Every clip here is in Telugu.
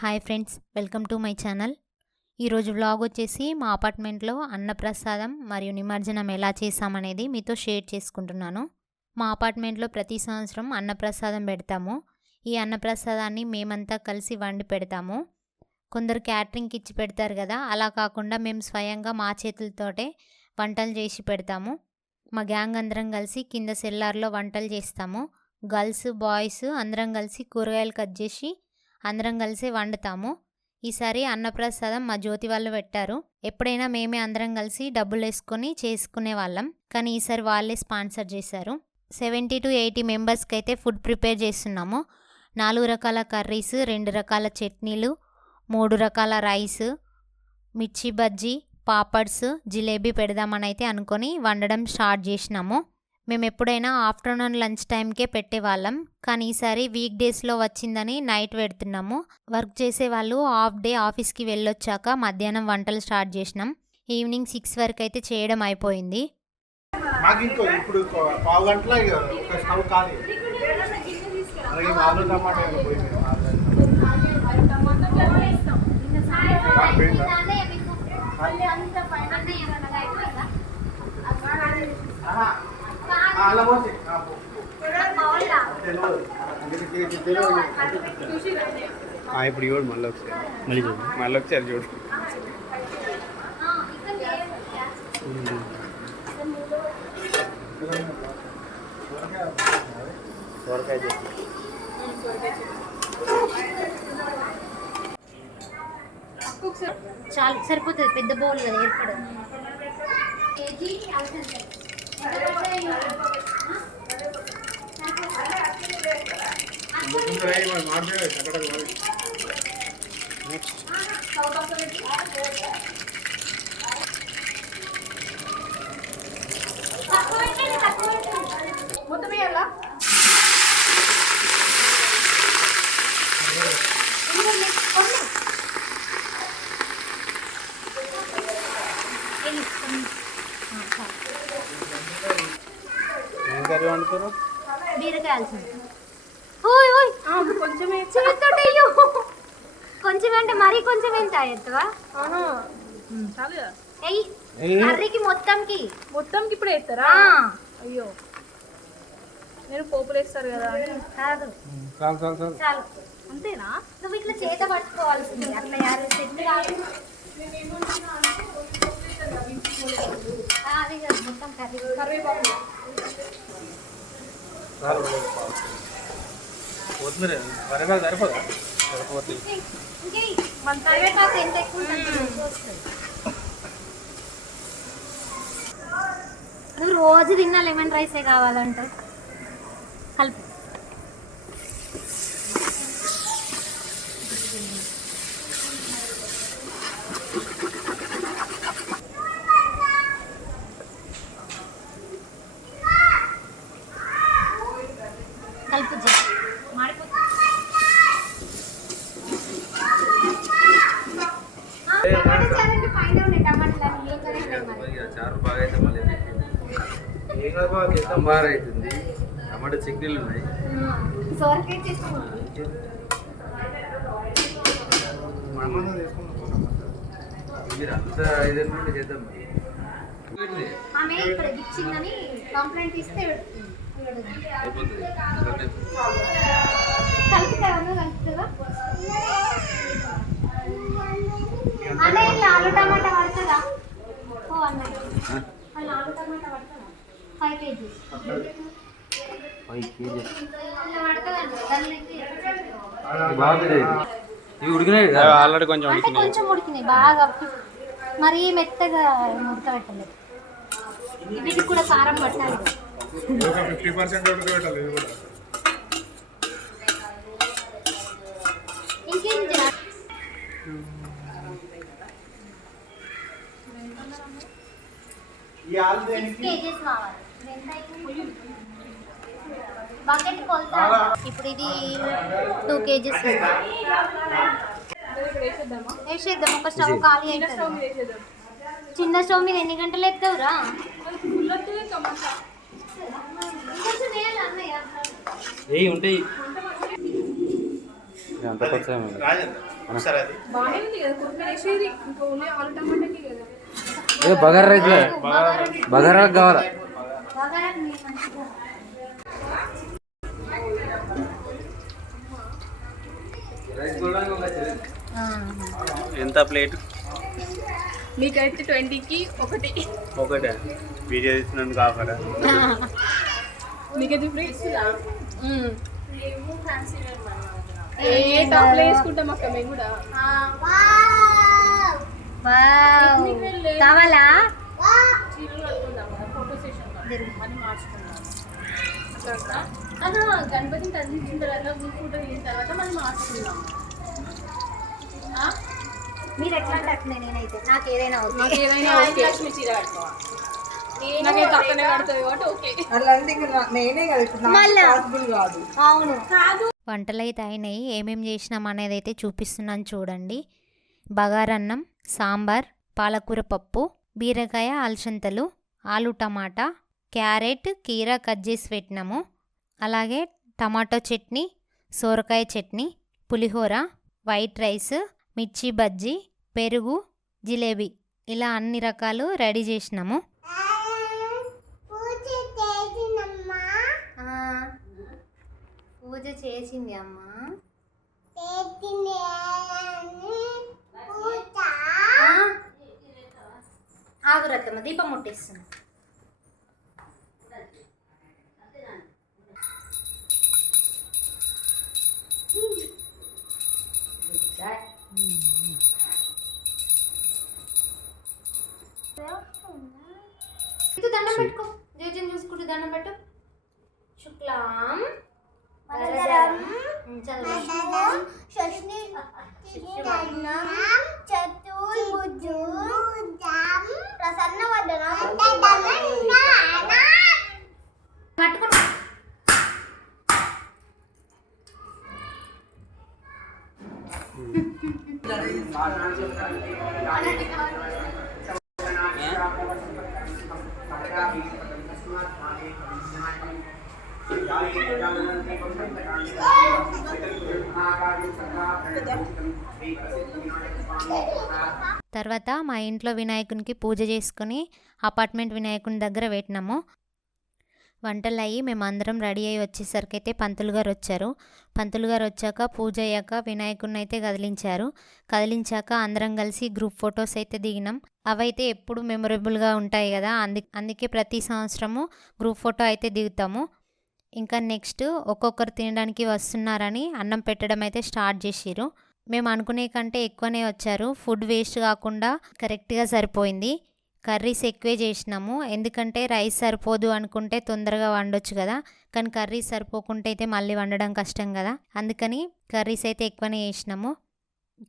Hi friends welcome to my channel. ఈరోజు వ్లాగ్ వచ్చేసి మా అపార్ట్మెంట్లో అన్నప్రసాదం మరియు నిమజ్జనం ఎలా చేసామనేది మీతో షేర్ చేసుకుంటున్నాను. మా అపార్ట్మెంట్లో ప్రతి సంవత్సరం అన్నప్రసాదం పెడతాము. ఈ అన్నప్రసాదాన్ని మేమంతా కలిసి వండి పెడతాము. కొందరు క్యాటరింగ్కి ఇచ్చి పెడతారు కదా అలా కాకుండా మేము స్వయంగా మా చేతులతోటే వంటలు చేసి పెడతాము. మా గ్యాంగ్ అందరం కలిసి కింద సెల్లార్లో వంటలు చేస్తాము. గర్ల్స్ బాయ్స్ అందరం కలిసి కూరగాయలు కట్ చేసి అందరం కలిసి వండుతాము. ఈసారి అన్నప్రసాదం మా జ్యోతి వాళ్ళు పెట్టారు. ఎప్పుడైనా మేమే అందరం కలిసి డబ్బులు వేసుకొని చేసుకునే వాళ్ళం. కానీ ఈసారి వాళ్ళే స్పాన్సర్ చేశారు. సెవెంటీ టు ఎయిటీ మెంబర్స్కి అయితే ఫుడ్ ప్రిపేర్ చేస్తున్నాము. నాలుగు రకాల కర్రీస్ రెండు రకాల చట్నీలు మూడు రకాల రైస్ మిర్చి బజ్జీ పాపడ్స్ జిలేబీ పెడదామని అయితే అనుకొని వండడం స్టార్ట్ చేసినాము. మేము ఎప్పుడైనా ఆఫ్టర్నూన్ లంచ్ టైంకే పెట్టేవాళ్ళం. కానీ ఈసారి వీక్ డేస్లో వచ్చిందని నైట్ పెడుతున్నాము. వర్క్ చేసే వాళ్ళు హాఫ్ డే ఆఫీస్కి వెళ్ళొచ్చాక మధ్యాహ్నం వంటలు స్టార్ట్ చేసినాం. ఈవినింగ్ సిక్స్ వరకు అయితే చేయడం అయిపోయింది. ఇప్పుడు స్టవ్ అలా పోతే. ఆ, పో. తెలియదు. అందుకే ఇది తెలియదు. ఆ, ఇప్పుడు చూడు మళ్ళీ ఒకసారి మళ్ళీ చూడు మళ్ళీ ఒకసారి చూడు సొరకాయ చట్నీ చాలు సరిపోతుంది పెద్ద బౌల్ కదా ఏర్పడదు. మొత్తం ఏం కర్రీ వండుతారు ఓయ్ ఓయ్ కొంచెం అంటే మరీ కొంచెం ఎంత ఎత్తువా కర్రీకి మొత్తంకి మొత్తంకి ఇప్పుడు వేస్తారా అయ్యో నేను పోపులు వేస్తారు కదా కాదు చాలు చాలు చాలు చాలు అంతేనా? నువ్వు ఇట్లా చేత పట్టుకోవాల్సింది. అట్లా యారు సెట్ కాదు. ఆ, మొత్తం కరివేపాకు సరిపోదా సరిపోతుంది రోజు తిన్న లెమన్ రైసే కావాలంటావు కలుపు జీ. మాడిపోతుంది ఆ, టమాటా చారంటే పైన ఉన్నాయి టమాటాలు అన్ని ఏం కర్రీ మరి చారు బాగా అయితే మళ్ళీ చేద్దాం. సాంబార్ అవుతుంది టమాటా చట్నీలు ఉన్నాయి. మీరు అంతా ఐదు చేద్దాం మరి. ఏంటిది? ఆమె ఇక్కడ ఇచ్చిందని కంప్లైంట్ ఇస్తే అయిపోతుంది అలానే. కలుపుతా కలుపుతుందా అనే ఇట్లా ఆలు టమాటా పడుతుందా ఓ అన్నయ్య ఆ? అలా ఆలు టమాటా పడుతుందా ఫైవ్ కేజీస్ ఫైవ్ కేజీస్ అలా పడుతుందండి దానిలోకి ఇది బాగా పెరిగింది. ఇవి ఉడికినాయి ఆల్రెడీ కొంచెం అంటే కొంచెం ఉడికినాయి బాగా మరీ మెత్తగా ఉడకబెట్టలేదు. వీటికి కూడా కారం పట్టాలి. ఫిఫ్టీ పర్సెంట్ ఉడకబెట్టాలి ఇది కూడా. ఇంకేం కేజీస్ కావాలి ఎంత అవుతుంది? బకెట్ కొలత ఇప్పుడు ఇది టూ కేజీస్ వేసేద్దాం ఒక స్టవ్ ఖాళీ అవుతుంది చిన్న స్టవ్ మీద ఎన్ని గంటలు ఎత్తావురా ఉంటాయి అంత ఏ బగారా బగారా కావాలా? ఎంత ప్లేట్? మీకైతే ట్వంటీకి ఒకటి. ఒకటే. వీడియో తీసినందుకు ఆఫరా. మీకైతే ఫ్రీ ఇస్తుందా ఏ టాప్లో వేసుకుంటాం అక్క మేము కూడా. కావాలా? గణపతిని తగ్గించిన తర్వాత గ్రూప్ ఫోటో తీసిన తర్వాత మనం మార్చుకుందాం. ఆ? మీరు ఎట్లా అంటే అట్లనే నేనైతే. నాకు ఏదైనా ఓకే. నాకు ఏదైనా ఓకే. లక్ష్మి చీర కట్టుకోవాలి నాకైతే అక్కనే కడుతుంది కాబట్టి ఓకే. అలాంటి ఇంకా నా- నేనే కదా ఇప్పుడు నాకు మళ్ళా. పాసిబుల్ కాదు. అవును. కాదు. వంటలు అయితే అయినాయి. ఏమేం చేసినాం అనేది అయితే చూపిస్తున్నాను చూడండి. బగారన్నం సాంబార్ పాలకూర పప్పు బీరకాయ అలసంతలు ఆలు టమాటా క్యారెట్ కీర కట్ చేసి పెట్టినాము. అలాగే టమాటో చట్నీ సోరకాయ చట్నీ పులిహోర వైట్ రైస్ మిర్చి బజ్జీ పెరుగు జిలేబీ ఇలా అన్ని రకాలు రెడీ చేసినాము. పూజ చేసింది అమ్మా. ఆగురత్తమ్మ దీపం ముట్టిస్తున్నా ఇటు దండం పెట్టుకో. జోజన్ చూసుకుంటూ దండం పెట్టు. శుక్లాం. వరదరం. చదువు పట్టుకో తర్వాత మా ఇంట్లో వినాయకునికి పూజ చేసుకుని అపార్ట్మెంట్ వినాయకుని దగ్గర పెట్టినాము. వంటలు అయ్యి మేము అందరం రెడీ అయ్యి వచ్చేసరికి అయితే పంతులు గారు వచ్చారు. పంతులు గారు వచ్చాక పూజ అయ్యాక వినాయకుడిని అయితే కదిలించారు. కదిలించాక అందరం కలిసి గ్రూప్ ఫొటోస్ అయితే దిగినాం. అవైతే ఎప్పుడు మెమొరబుల్గా ఉంటాయి కదా అందు అందుకే ప్రతి సంవత్సరము గ్రూప్ ఫోటో అయితే దిగుతాము. ఇంకా నెక్స్ట్ ఒక్కొక్కరు తినడానికి వస్తున్నారని అన్నం పెట్టడం అయితే స్టార్ట్ చేసిర్రు. మేము అనుకునే కంటే ఎక్కువనే వచ్చారు. ఫుడ్ వేస్ట్ కాకుండా కరెక్ట్గా సరిపోయింది. కర్రీస్ ఎక్కువే చేసినాము. ఎందుకంటే రైస్ సరిపోదు అనుకుంటే తొందరగా వండొచ్చు కదా. కానీ కర్రీస్ సరిపోకుంటే అయితే మళ్ళీ వండడం కష్టం కదా. అందుకని కర్రీస్ అయితే ఎక్కువనే చేసినాము.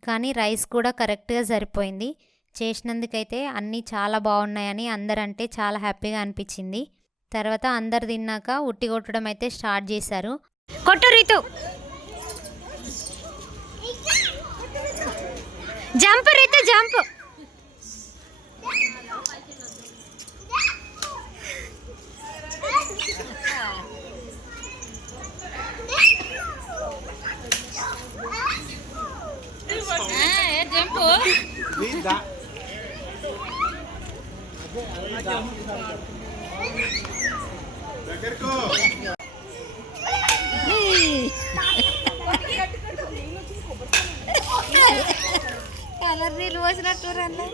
కానీ రైస్ కూడా కరెక్ట్గా సరిపోయింది. చేసినందుకైతే అన్నీ చాలా బాగున్నాయని అందరంటే చాలా హ్యాపీగా అనిపించింది. తర్వాత అందరు తిన్నాక ఉట్టి కొట్టడం అయితే స్టార్ట్ చేశారు. కొట్టు రీతు. జంప్ జంప్ చూడండి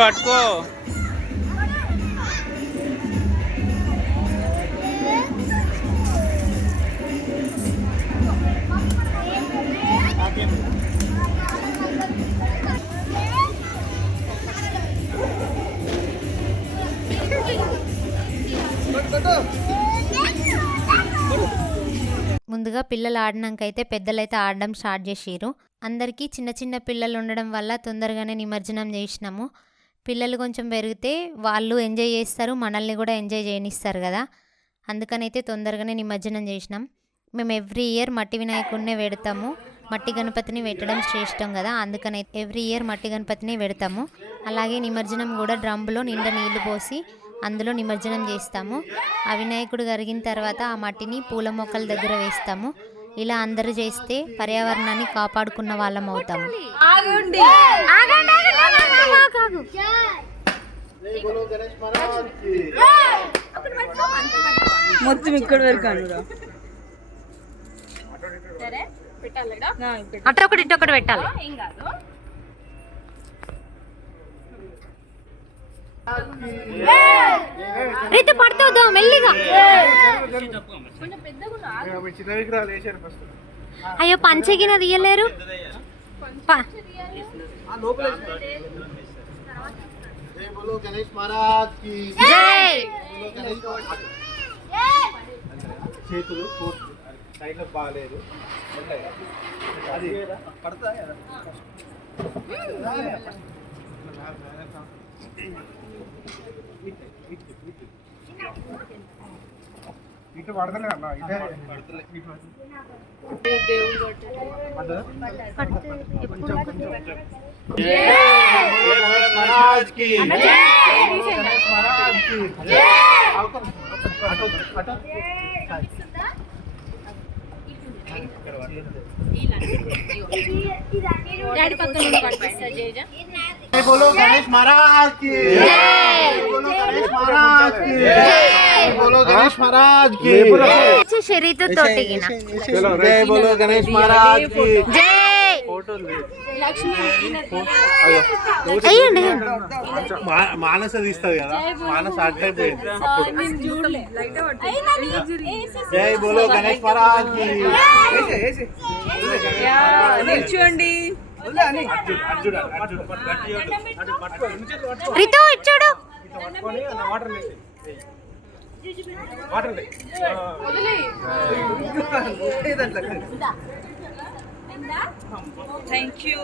పట్టుకో. ముందుగా పిల్లలు ఆడినాకైతే పెద్దలైతే ఆడడం స్టార్ట్ చేసిర్రు. అందరికీ చిన్న చిన్న పిల్లలు ఉండడం వల్ల తొందరగానే నిమజ్జనం చేసినాము. పిల్లలు కొంచెం పెరిగితే వాళ్ళు ఎంజాయ్ చేస్తారు మనల్ని కూడా ఎంజాయ్ చేయనిస్తారు కదా. అందుకనైతే తొందరగానే నిమజ్జనం చేసినాం. మేము ఎవ్రీ ఇయర్ మట్టి వినాయకుడినే పెడతాము. మట్టి గణపతిని పెట్టడం శ్రేష్టం కదా. అందుకని ఎవ్రీ ఇయర్ మట్టి గణపతిని పెడతాము. అలాగే నిమజ్జనం కూడా డ్రమ్లో నిండా నీళ్ళు పోసి అందులో నిమజ్జనం చేస్తాము. ఆ వినాయకుడు కరిగిన తర్వాత ఆ మట్టిని పూల మొక్కల దగ్గర వేస్తాము. ఇలా అందరూ చేస్తే పర్యావరణాన్ని కాపాడుకున్న వాళ్ళం అవుతాము. ఆగండి. మొత్తం ఇక్కడ వరకు అనురా? అట్ట ఒకటి ఇటు ఒకటి పెట్టాలి. ఏం కాదు. రీతు పడుతుందో మెల్లిగా. అయ్యో పంచగిన తీయలేరు. ప- జై బోలో గణేష్ మహారాజ్కి జై బోలో గణేష్ చేతులు కోట్లు సైడ్లో బాగాలేదు అది పడతా ఇటు పడతలే అన్న ఇటే పడతలే ఇటు గణేష్ మహారాజ్ కి గణేష్ మహారాజ్ కి అటు అటు డాడీ పక్కన నుండి పట్టిస్తా జేజ जय बोलो गणेश महाराज की जय बोलो गणेश महाराज की బోలో గణేష్ అయ్యండి మానస తీస్తుంది కదా మానస అడ్డైపోయింది నిల్చోండి రితు ఇచ్చాడు వాటర్ థ్యాంక్ యూ